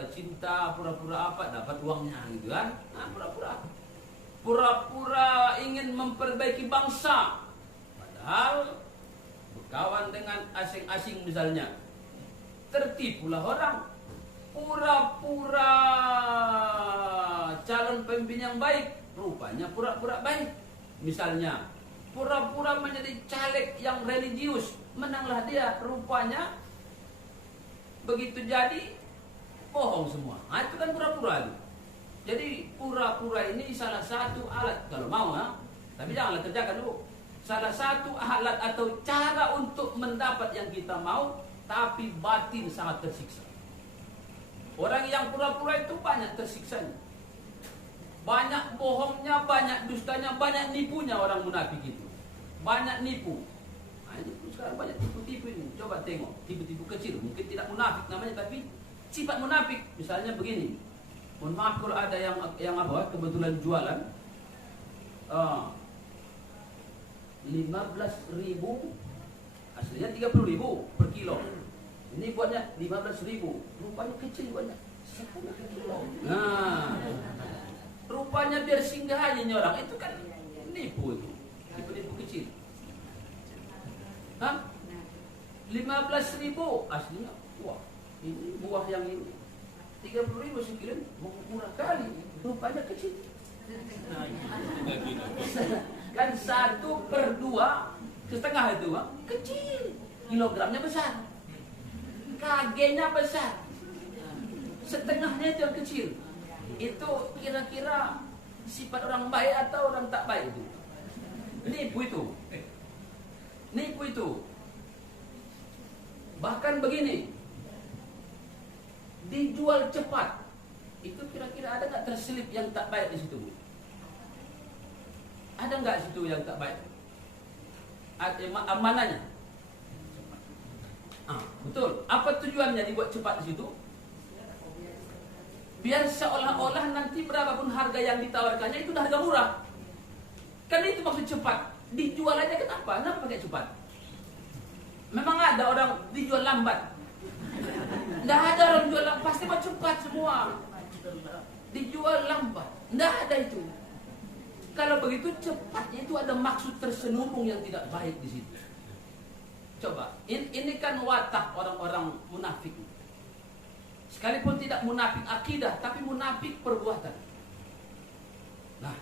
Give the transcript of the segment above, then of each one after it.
pura-pura cinta, pura-pura apa, dapat uangnya gitu kan. Nah, pura-pura ingin memperbaiki bangsa, padahal berkawan dengan asing-asing misalnya. Tertipulah orang. Pura-pura calon pemimpin yang baik, rupanya pura-pura baik. Misalnya, pura-pura menjadi caleg yang religius, menanglah dia, rupanya begitu jadi bohong semua. Nah, itu kan pura-pura itu. Jadi pura-pura ini salah satu alat kalau mau ya, tapi janganlah kerjakan dulu. Salah satu alat atau cara untuk mendapat yang kita mau, tapi batin sangat tersiksa. Orang yang pura-pura itu banyak tersiksanya. Banyak bohongnya, banyak dustanya, banyak nipunya orang munafik itu. Banyak nipu. Nah, ini sekarang banyak tipu-tipu ini. Coba tengok, tipu-tipu kecil. Mungkin tidak munafik namanya, tapi sifat munafik. Misalnya begini. Mohon maaf kalau ada yang apa, kebetulan jualan 15.000, aslinya 30.000 per kilo. Ini buatnya 15.000, rupanya kecil buatnya 10 kilo. Nah, rupanya biar singgah aja nih orang. Itu kan nipu itu, nipu kecil. Hah? 15.000 aslinya. Wah, ini buah yang ini 30.000 sekilo, mau murah kali. Rupanya kecil. Kan 1/2 setengah itu kecil, kilogramnya besar, KG-nya besar, setengahnya itu yang kecil. Itu kira-kira sifat orang baik atau orang tak baik itu? Nipu itu. Bahkan begini, dijual cepat, itu kira-kira ada nggak terselip yang tak baik di situ? Ada nggak situ yang tak baik? Ada amanahnya. Betul. Apa tujuannya dibuat cepat di situ? Biar seolah-olah nanti berapapun harga yang ditawarkannya itu harga murah. Kan itu maksud cepat. Dijual aja kenapa? Kenapa pakai cepat? Memang ada orang dijual lambat. Nggak ada orang jual lambat, pasti mau cepat semua. Dijual lambat, nggak ada itu. Kalau begitu cepatnya itu ada maksud terselubung yang tidak baik di situ. Coba, ini kan watak orang-orang munafik. Sekalipun tidak munafik akidah, tapi munafik perbuatan. Nah,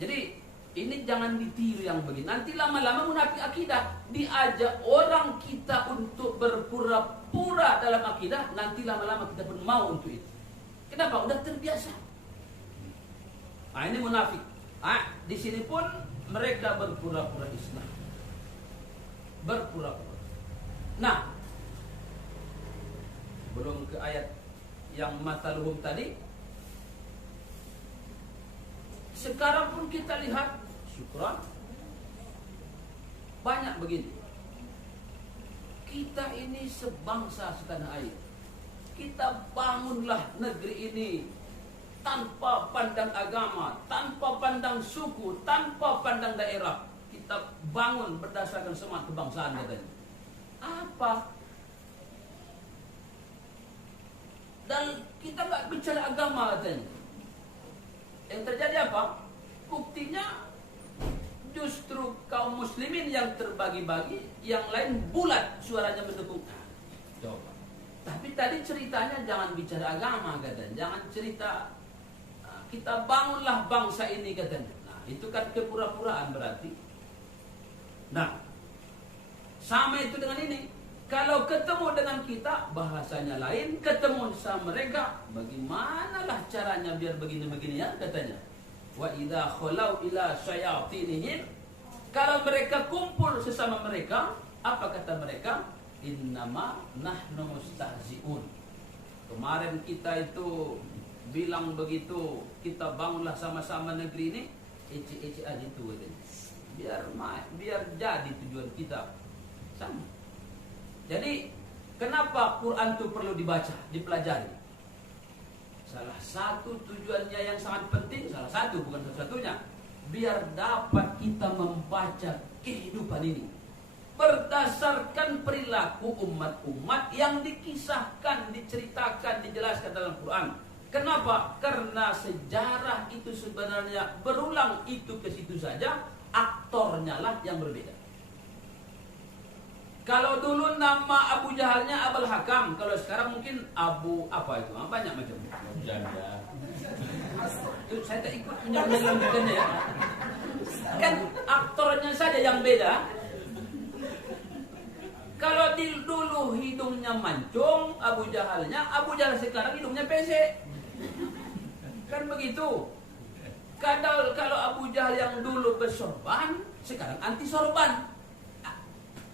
jadi ini jangan ditiru yang begini. Nanti lama-lama munafik akidah, diajak orang kita untuk berpura-pura dalam akidah, nanti lama-lama kita pun mau untuk itu. Kenapa? Udah terbiasa. Nah, ini munafik. Di sini pun mereka berpura-pura Islam. Berpura-pura. Nah, belum ke ayat yang mataluhum tadi. Sekarang pun kita lihat, syukran, banyak begini. Kita ini sebangsa setanah air. Kita bangunlah negeri ini tanpa pandang agama, tanpa pandang suku, tanpa pandang daerah. Kita bangun berdasarkan semangat kebangsaan katanya. Apa? Dan kita nggak bicara agama katanya. Yang terjadi apa? Buktinya justru kaum muslimin yang terbagi-bagi, yang lain bulat suaranya mendukung. Coba. Tapi tadi ceritanya jangan bicara agama katanya, jangan cerita kita bangunlah bangsa ini katanya. Nah, itu kan kepura-puraan berarti. Nah, sama itu dengan ini. Kalau ketemu dengan kita bahasanya lain, ketemu sama mereka bagaimanalah caranya biar begini-begini ya katanya. Wa idza khalau ila syayatinihim, kalau mereka kumpul sesama mereka, apa kata mereka? Innama nahnu mustahzi'un. Kemarin kita itu bilang begitu, kita bangunlah sama-sama negeri ini, ece-ece aja itu katanya. Biar jadi tujuan kita sama. Jadi kenapa Quran itu perlu dibaca, dipelajari? Salah satu tujuannya yang sangat penting, salah satu bukan satu-satunya, biar dapat kita membaca kehidupan ini. berdasarkan perilaku umat-umat yang dikisahkan, diceritakan, dijelaskan dalam Quran. Kenapa? Karena sejarah itu sebenarnya berulang itu ke situ saja, aktornya lah yang berbeda. Kalau dulu nama Abu Jahalnya Abul Hakam, kalau sekarang mungkin Abu apa itu? Banyak macam. Janda. Saya tak ikut menyebutkannya ya. Kan aktornya saja yang beda. Kalau dulu hidungnya mancung, Abu Jahal sekarang hidungnya pesek. Kan begitu. Kalau Abu Jahal yang dulu bersorban, sekarang anti sorban.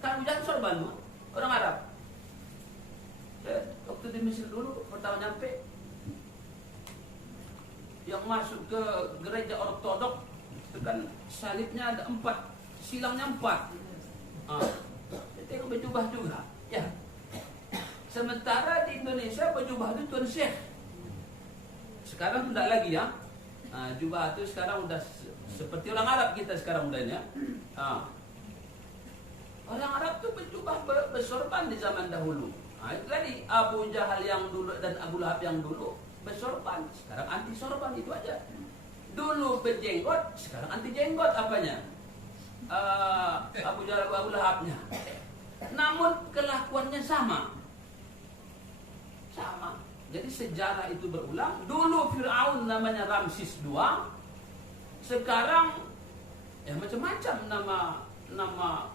Kan Abu Jahal sorban, orang Arab. Waktu di Mesir dulu pertama nyampe, yang masuk ke gereja ortodok itu kan salibnya ada 4, silangnya 4. Tengok berjubah juga, ya. Sementara di Indonesia berjubah itu Tuan Syekh. Sekarang tidak lagi ya. Jubah itu sekarang udah seperti orang Arab kita sekarang udah ya. Orang Arab tuh berjubah bersorban di zaman dahulu. Itu tadi Abu Jahal yang dulu dan Abu Lahab yang dulu bersorban, sekarang anti sorban, itu aja. Dulu berjenggot, sekarang anti jenggot apanya? Abu Jahal Abu Lahabnya. Namun kelakuannya sama. Jadi sejarah itu berulang. Dulu Fir'aun namanya Ramsis II. Sekarang ya macam-macam nama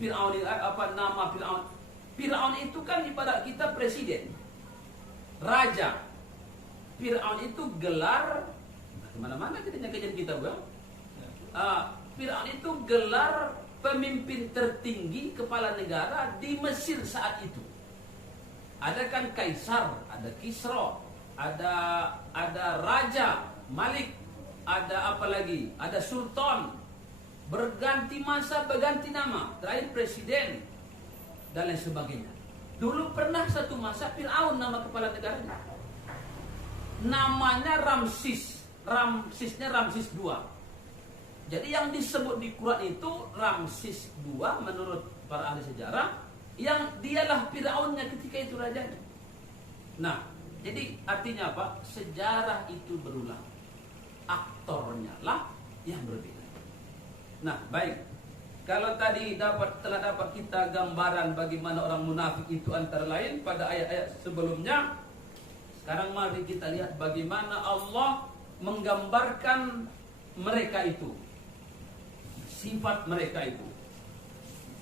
Fir'aun ini, nama Fir'aun. Fir'aun itu kan ibarat kita presiden, raja. Fir'aun itu gelar kemana-mana kajian kita bang. Fir'aun itu gelar pemimpin tertinggi kepala negara di Mesir saat itu. Ada kan kaisar, ada Kisra, ada raja, Malik, ada apa lagi? Ada sultan. Berganti masa, berganti nama, terakhir presiden dan lain sebagainya. Dulu pernah satu masa Fir'aun nama kepala negaranya. Namanya Ramsis. Ramsisnya Ramsis II. Jadi yang disebut di Quran itu Ramsis II menurut para ahli sejarah, yang dialah Fir'aunnya ketika itu rajanya. Nah, jadi artinya apa? Sejarah itu berulang. Aktornya lah yang berbeda. Nah, baik. Kalau tadi telah dapat kita gambaran bagaimana orang munafik itu antara lain pada ayat-ayat sebelumnya. Sekarang mari kita lihat bagaimana Allah menggambarkan mereka itu. Sifat mereka itu.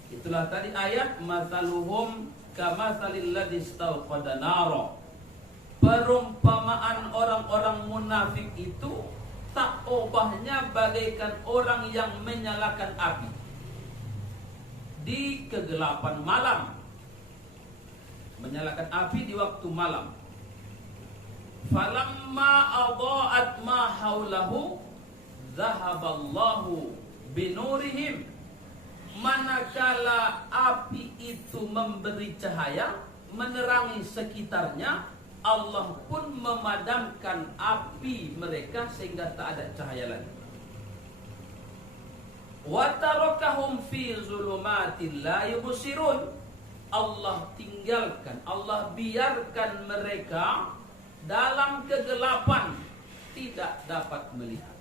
Itulah tadi ayat mathaluhum kamathalil ladzi istawqada nara. Perumpamaan orang-orang munafik itu tak ubahnya bagaikan orang yang menyalakan api di kegelapan malam. Menyalakan api di waktu malam. Falamma adha'at ma haulahu dhahaballahu binurihim. Manakala api itu memberi cahaya, menerangi sekitarnya, Allah pun memadamkan api mereka sehingga tak ada cahaya lagi. Wa tarakahum fi zulumatin la yubsirun. Allah tinggalkan, Allah biarkan mereka dalam kegelapan, tidak dapat melihat.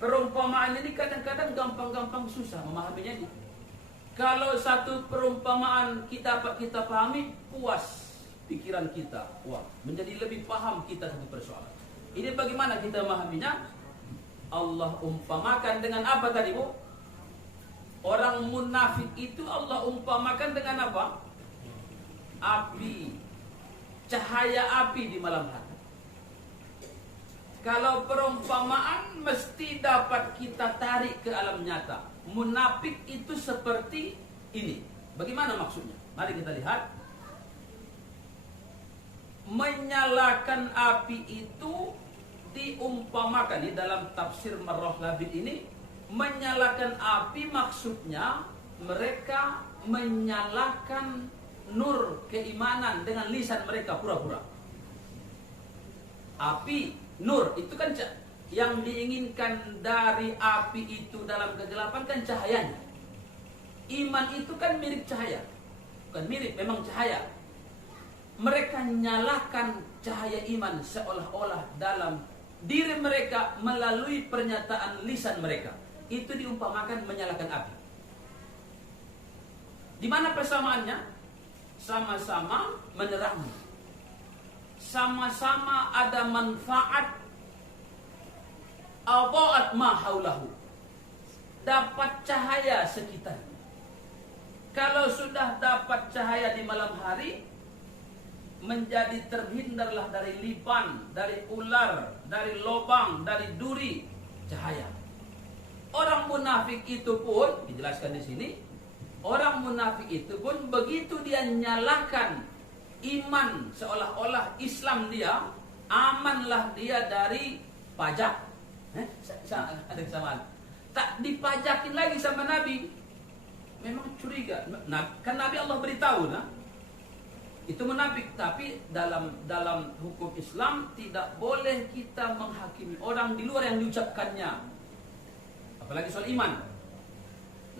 Perumpamaan ini kadang-kadang gampang-gampang susah memahaminya. Kalau satu perumpamaan kita pahami, puas pikiran kita. Wah, menjadi lebih paham kita satu persoalan. Ini bagaimana kita memahaminya? Allah umpamakan dengan apa tadi, Bu? Orang munafik itu Allah umpamakan dengan apa? Api. Cahaya api di malam hari. Kalau perumpamaan mesti dapat kita tarik ke alam nyata. Munafik itu seperti ini. Bagaimana maksudnya? Mari kita lihat. Menyalakan api itu diumpamakan di dalam tafsir Marrah Labid ini. Menyalakan api maksudnya mereka menyalakan nur keimanan dengan lisan mereka pura-pura. Api, nur itu kan Yang diinginkan dari api itu dalam kegelapan kan cahayanya. Iman itu kan mirip cahaya. Bukan mirip, memang cahaya. Mereka nyalakan cahaya iman seolah-olah dalam diri mereka melalui pernyataan lisan mereka. Itu diumpamakan menyalakan api. Di mana persamaannya? Sama-sama menerangi. Sama-sama ada manfaat. Adha'at ma haulahu. Dapat cahaya sekitarnya. Kalau sudah dapat cahaya di malam hari, menjadi terhindarlah dari lipan, dari ular, dari lubang, dari duri, cahaya. Orang munafik itu pun dijelaskan di sini. Orang munafik itu pun begitu dia nyalakan iman seolah-olah Islam dia, amanlah dia dari pajak. Ada kesamaan. Tak dipajakin lagi sama Nabi. Memang curiga. Nah, kan Nabi Allah beritahu, nah, itu munafik. Tapi dalam hukum Islam tidak boleh kita menghakimi orang di luar yang diucapkannya. Apalagi soal iman.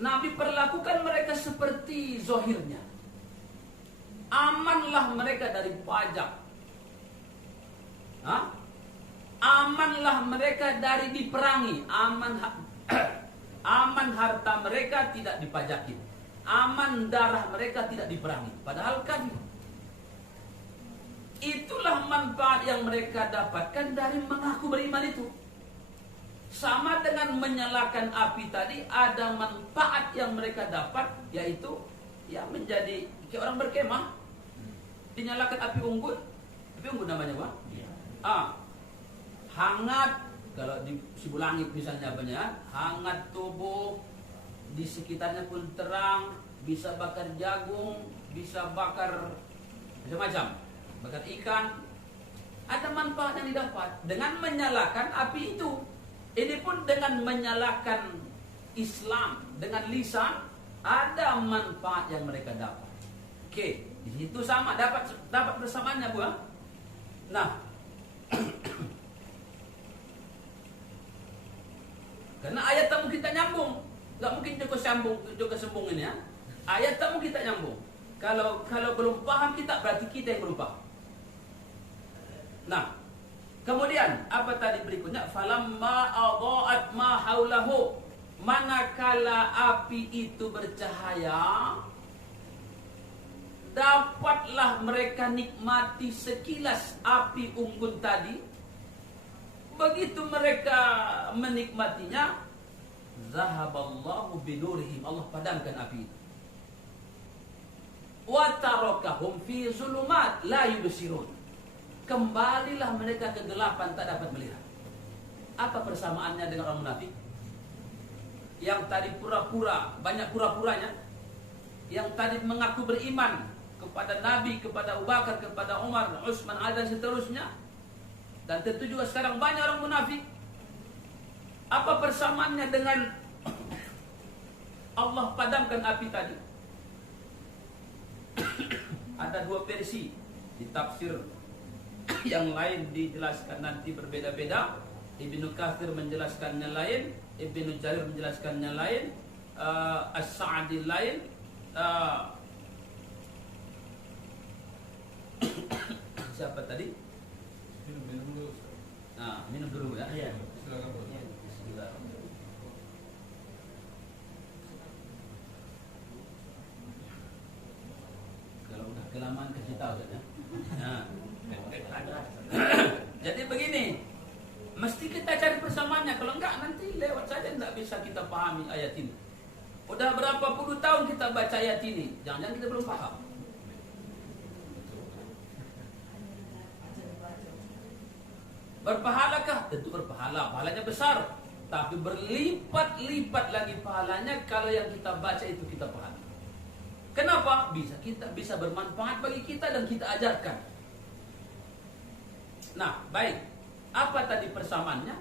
Nabi perlakukan mereka seperti zohirnya. Amanlah mereka dari pajak. Hah? Amanlah mereka dari diperangi. Aman harta mereka tidak dipajakin. Aman darah mereka tidak diperangi. Padahal kan itulah manfaat yang mereka dapatkan dari mengaku beriman itu. Sama dengan menyalakan api tadi, ada manfaat yang mereka dapat, yaitu ya menjadi kayak orang berkemah. Dinyalakan api unggun namanya, Pak? Hangat. Kalau di Sibulangit misalnya banyak, hangat tubuh, di sekitarnya pun terang, bisa bakar jagung, bisa bakar macam-macam, bakar ikan. Ada manfaat yang didapat dengan menyalakan api itu. Ini pun dengan menyalakan Islam dengan lisan, ada manfaat yang mereka dapat. Oke, di situ sama dapat bersamaannya, Bu. Nah, karena ayat tak mungkin tak nyambung, nggak mungkin juga sambung ini ya. Ayat tak mungkin tak nyambung. Kalau belum paham kita, berarti kita yang belum paham. Nah, kemudian apa tadi berikutnya? Falamma adha'at ma haulahu. Manakala api itu bercahaya, dapatlah mereka nikmati sekilas api unggun tadi. Begitu mereka menikmatinya, zahaballahu binurihim, Allah padamkan api itu. Wa tarakahum fi zulumat la yubsirun. Kembalilah mereka ke kegelapan, tak dapat melihat. Apa persamaannya dengan orang munafik? Yang tadi pura-pura, banyak pura-puranya. Yang tadi mengaku beriman kepada Nabi, kepada Abu Bakar, kepada Umar, Utsman, Ali dan seterusnya. Dan tentu juga sekarang banyak orang munafik. Apa persamaannya dengan Allah padamkan api tadi? Ada dua versi di tafsir yang lain dijelaskan nanti berbeda-beda. Ibnu Katsir menjelaskannya lain, Ibnu Jarir menjelaskannya lain, As-Sa'di lain. Siapa tadi? Minum dulu. Nah, minum dulu ya. Iya. Silakan, Bos. Bismillah. Kalau udah kelamaan kasih tahu saja. Nah. Jadi begini, mesti kita cari persamaannya. Kalau enggak nanti lewat saja, enggak bisa kita pahami ayat ini. Udah berapa puluh tahun kita baca ayat ini, jangan-jangan kita belum paham. Berpahalakah? Tentu berpahala, pahalanya besar. Tapi berlipat-lipat lagi pahalanya kalau yang kita baca itu kita pahami. Kenapa? Bisa bermanfaat bagi kita dan kita ajarkan. Nah, baik. Apa tadi persamaannya?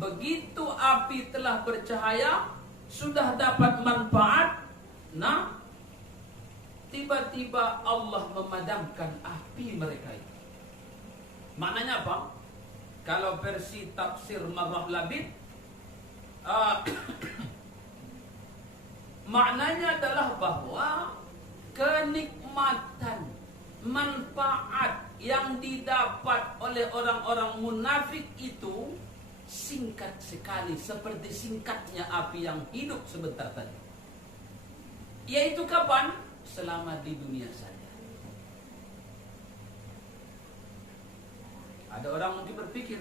Begitu api telah bercahaya, sudah dapat manfaat. Nah, tiba-tiba Allah memadamkan api mereka itu. Maknanya apa? Kalau versi tafsir Marrah Labid, uh, maknanya adalah bahwa kenikmatan, manfaat yang didapat oleh orang-orang munafik itu singkat sekali, seperti singkatnya api yang hidup sebentar tadi. Yaitu kapan? Selama di dunia saja. Ada orang mungkin berpikir,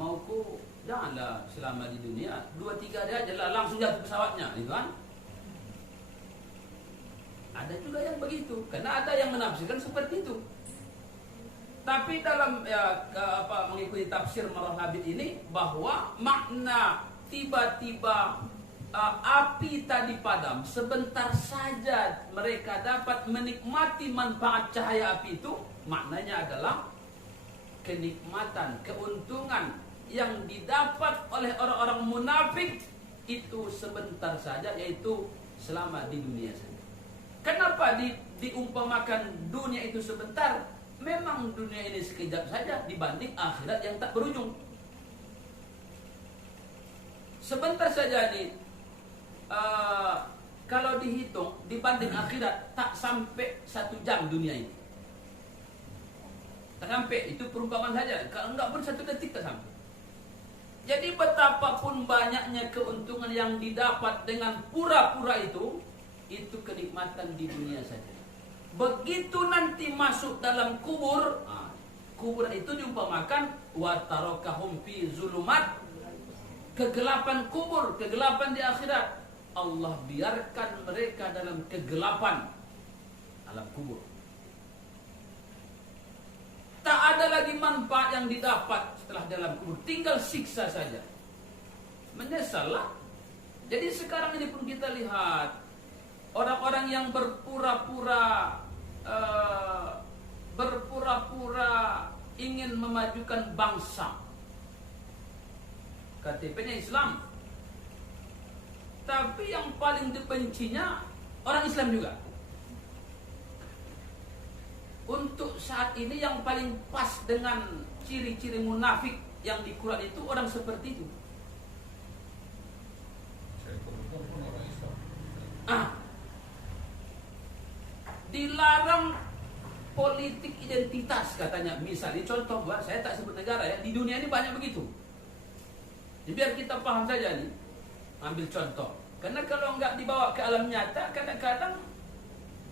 mauku janganlah selama di dunia, 2-3 hari aja lah langsung jatuh pesawatnya, gitu kan? Ada juga yang begitu, karena ada yang menafsirkan seperti itu. Tapi dalam mengikuti tafsir Marrah Labid ini, bahwa makna tiba-tiba api tadi padam, sebentar saja mereka dapat menikmati manfaat cahaya api itu, maknanya adalah kenikmatan, keuntungan yang didapat oleh orang-orang munafik itu sebentar saja, yaitu selama di dunia saja. Kenapa diumpamakan dunia itu sebentar? Memang dunia ini sekejap saja dibanding akhirat yang tak berujung. Sebentar saja nih, kalau dihitung dibanding akhirat tak sampai 1 jam dunia ini. Tak sampai, itu perumpamaan saja. Kalau enggak pun 1 detik tak sampai. Jadi betapapun banyaknya keuntungan yang didapat dengan pura-pura itu kenikmatan di dunia saja. Begitu nanti masuk dalam kubur, kubur itu diumpamakan wa tarakahum fi zulumat, kegelapan kubur, kegelapan di akhirat. Allah biarkan mereka dalam kegelapan alam kubur. Tak ada lagi manfaat yang didapat setelah dalam kubur, tinggal siksa saja. Menyesallah. Jadi sekarang ini pun kita lihat orang-orang yang berpura-pura ingin memajukan bangsa, KTP-nya Islam, tapi yang paling dibencinya orang Islam juga. Untuk saat ini yang paling pas dengan ciri-ciri munafik yang di Quran itu orang seperti itu. Saya koruptor pun orang Islam. Dilarang politik identitas katanya. Misalnya contoh, saya tak sebut negara ya, di dunia ini banyak begitu. Jadi biar kita paham saja nih, ambil contoh. Karena kalau nggak dibawa ke alam nyata, kadang-kadang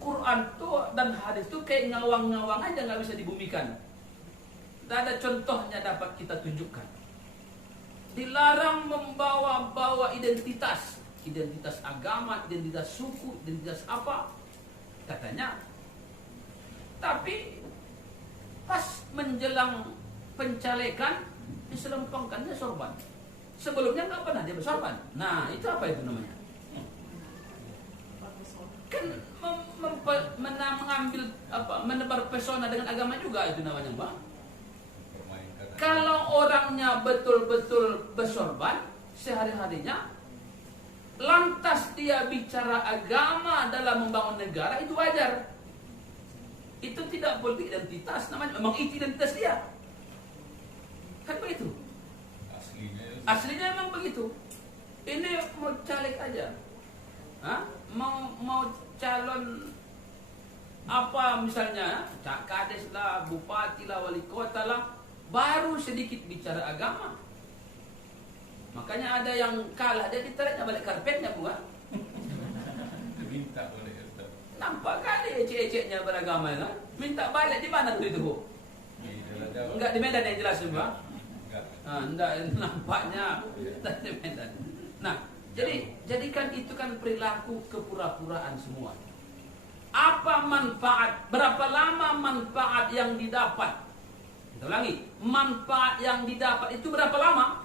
Quran tuh dan hadis tuh kayak ngawang-ngawang aja, nggak bisa dibumikan. Tak ada contohnya dapat kita tunjukkan. Dilarang membawa-bawa identitas agama, identitas suku, identitas apa katanya. Tapi pas menjelang pencalekan diselempangkannya sorban. Sebelumnya nggak pernah dia bersorban. Nah itu apa itu namanya? Kan mengambil menebar pesona dengan agama juga itu namanya, Bang. Kalau orangnya betul-betul bersorban sehari-harinya, lantas dia bicara agama dalam membangun negara, itu wajar. Itu tidak politik identitas namanya, memang itu identitas dia. Kan begitu. Aslinya memang begitu. Ini mau caleg aja. Mau calon apa misalnya, Cak Kades lah, bupati lah, wali kota lah, baru sedikit bicara agama. Makanya ada yang kalah, dia ditariknya balik karpetnya, bukan? Minta oleh Ustaz. Nampak kali ecek-eceknya beragama kan? Minta balik di mana tuh itu, Bu? Enggak di Medan yang jelas, Bu. Enggak, nampaknya di Medan. Nah, jadikan itu kan perilaku kepura-puraan semua. Apa manfaat? Berapa lama manfaat yang didapat? Kita ulangi, manfaat yang didapat itu berapa lama?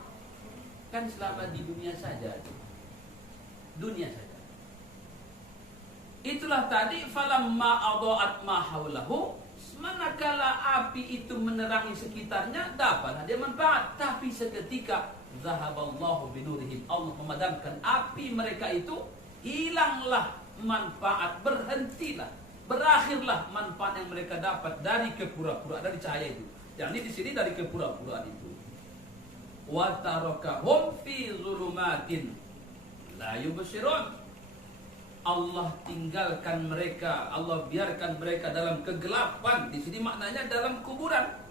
Kan selama di dunia saja. Dunia saja. Itulah tadi falamma adha'at ma haulahu, manakala api itu menerangi sekitarnya, dapatlah dia manfaat. Tapi seketika zahaballahu binurihim, Allah memadamkan api mereka itu, hilanglah manfaat, berhentilah, berakhirlah manfaat yang mereka dapat dari kepura-puraan, dari cahaya itu. Jadi di sini dari kepura-puraan itu. wa tarakahum fi zulumatin la yubsirun. Allah tinggalkan mereka, Allah biarkan mereka dalam kegelapan. Di sini maknanya dalam kuburan.